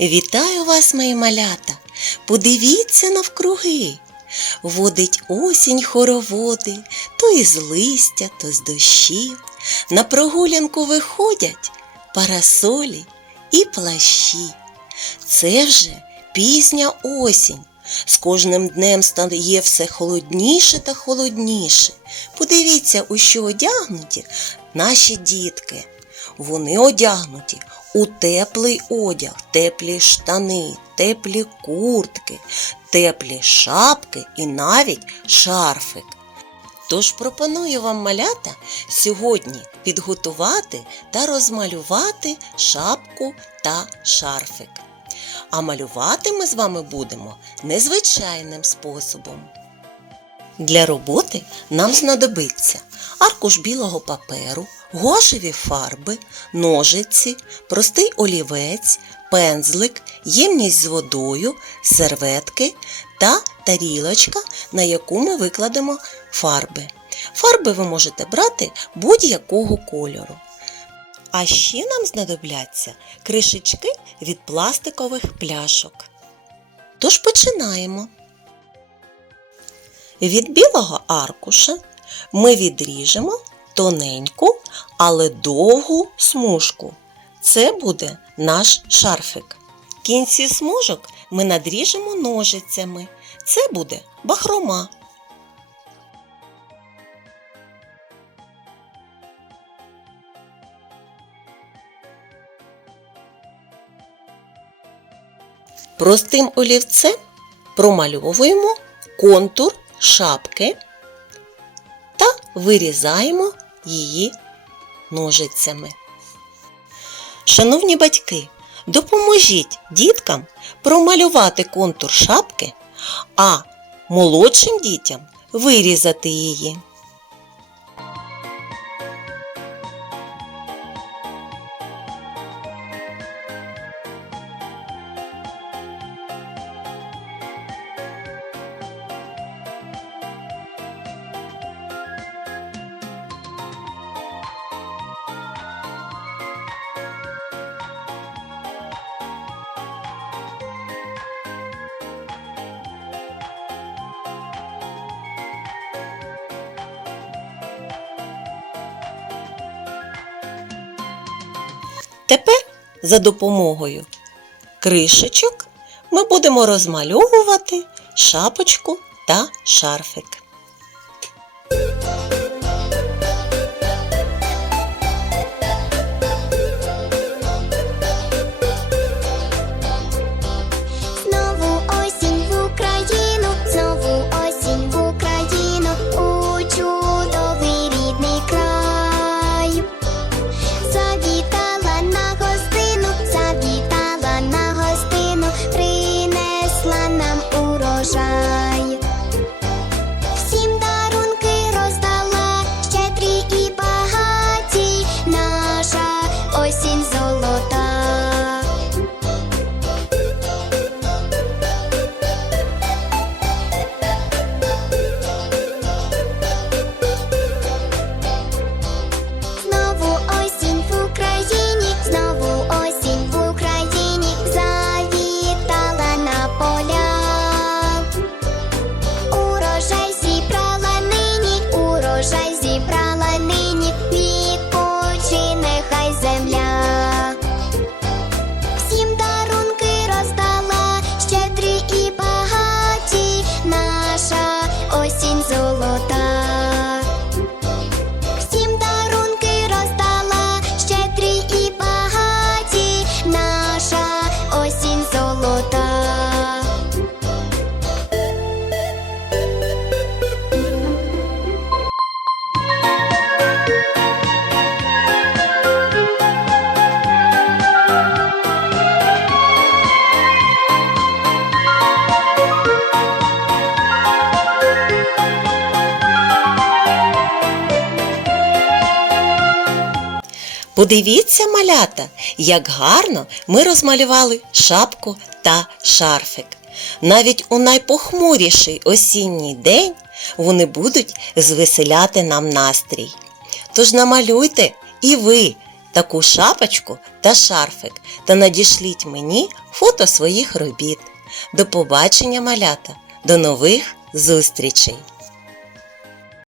Вітаю вас, мої малята! Подивіться навкруги. Водить осінь хороводи, то із листя, то з дощів. На прогулянку виходять парасолі і плащі. Це вже пізня осінь. З кожним днем стає все холодніше та холодніше. Подивіться, у що одягнуті наші дітки. Вони одягнуті у теплий одяг, теплі штани, теплі куртки, теплі шапки і навіть шарфик. Тож пропоную вам малята сьогодні підготувати та розмалювати шапку та шарфик. А малювати ми з вами будемо незвичайним способом. Для роботи нам знадобиться аркуш білого паперу, гуашеві фарби, ножиці, простий олівець, пензлик, ємність з водою, серветки та тарілочка, на яку ми викладемо фарби. Фарби ви можете брати будь-якого кольору. А ще нам знадобляться кришечки від пластикових пляшок. Тож починаємо. Від білого аркуша ми відріжемо тоненьку, але довгу смужку. Це буде наш шарфик. Кінці смужок ми надріжемо ножицями. Це буде бахрома. Простим олівцем промальовуємо контур шапки та вирізаємо її ножицями. Шановні батьки, допоможіть діткам промалювати контур шапки, а молодшим дітям вирізати її. Тепер за допомогою кришечок ми будемо розмальовувати шапочку та шарфик. Золота. Подивіться, малята, як гарно ми розмалювали шапку та шарфик. Навіть у найпохмуріший осінній день вони будуть звеселяти нам настрій. Тож намалюйте і ви таку шапочку та шарфик та надішліть мені фото своїх робіт. До побачення, малята! До нових зустрічей!